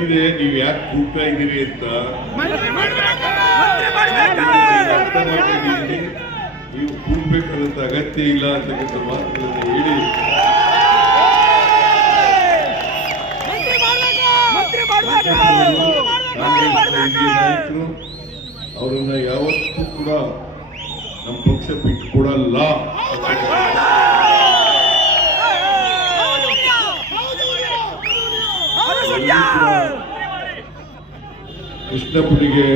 ಗೊತ್ತಿದೆ ನೀವು ಯಾಕೆ ಕೂಗ್ತಾ ಇದ್ದೀರಿ ಅಂತ. ಅರ್ಥ ಮಾಡ್ಕೊಂಡಿದ್ದೀನಿ. ನೀವು ಕೂಗ್ಬೇಕಾದಂತ ಅಗತ್ಯ ಇಲ್ಲ ಅಂತಕ್ಕಂಥ ಮಾತುಗಳನ್ನು ಹೇಳಿ ನಾಯಕರು ಅವರನ್ನ ಯಾವತ್ತೂ ಕೂಡ ನಮ್ಮ ಪಕ್ಷ ಬಿಟ್ಟು ಕೊಡಲ್ಲ. ಕೃಷ್ಣಪ್ಪನಿಗೆ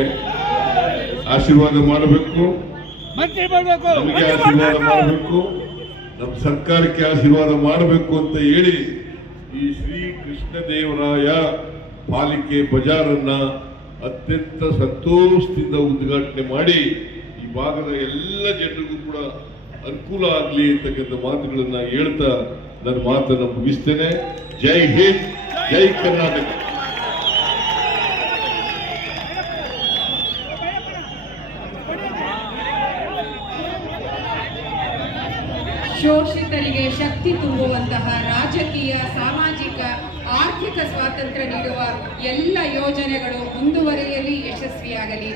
ಆಶೀರ್ವಾದ ಮಾಡಬೇಕು, ನಮಗೆ ಆಶೀರ್ವಾದ ಮಾಡಬೇಕು, ನಮ್ಮ ಸರ್ಕಾರಕ್ಕೆ ಆಶೀರ್ವಾದ ಮಾಡಬೇಕು ಅಂತ ಹೇಳಿ ಈ ಶ್ರೀ ಕೃಷ್ಣದೇವರಾಯ ಪಾಲಿಕೆ ಬಜಾರನ್ನ ಅತ್ಯಂತ ಸಂತೋಷದಿಂದ ಉದ್ಘಾಟನೆ ಮಾಡಿ ಈ ಭಾಗದ ಎಲ್ಲ ಜನರಿಗೂ ಕೂಡ ಅನುಕೂಲ ಆಗಲಿ ಅಂತಕ್ಕಂಥ ಮಾತುಗಳನ್ನ ಹೇಳ್ತಾ ನನ್ನ ಮಾತನ್ನು ಮುಗಿಸ್ತೇನೆ. ಜೈ ಹಿಂದ್, ಜೈ ಕರ್ನಾಟಕ. ಶೋಷಿತರಿಗೆ ಶಕ್ತಿ ತುಂಬುವಂತಹ ರಾಜಕೀಯ, ಸಾಮಾಜಿಕ, ಆರ್ಥಿಕ ಸ್ವಾತಂತ್ರ್ಯ ನೀಡುವ ಎಲ್ಲ ಯೋಜನೆಗಳು ಮುಂದುವರಿಯಲಿ, ಯಶಸ್ವಿಯಾಗಲಿ.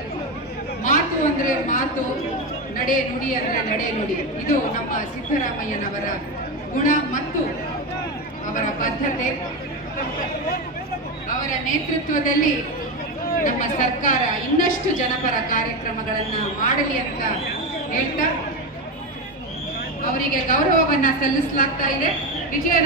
ಮಾತು ಅಂದ್ರೆ ಮಾತು, ನಡೆ ನುಡಿ ಅಂದ್ರೆ ನಡೆ ನುಡಿ. ಇದು ನಮ್ಮ ಸಿದ್ದರಾಮಯ್ಯನವರ ಗುಣ ಮತ್ತು ಅವರ ಬದ್ಧತೆ. ಅವರ ನೇತೃತ್ವದಲ್ಲಿ ನಮ್ಮ ಸರ್ಕಾರ ಇನ್ನಷ್ಟು ಜನಪರ ಕಾರ್ಯಕ್ರಮಗಳನ್ನ ಮಾಡಲಿ ಅಂತ ಹೇಳ್ತಾ ಅವರಿಗೆ ಗೌರವವನ್ನ ಸಲ್ಲಿಸಲಾಗ್ತಾ ಇದೆ. ವಿಜಯನಗರ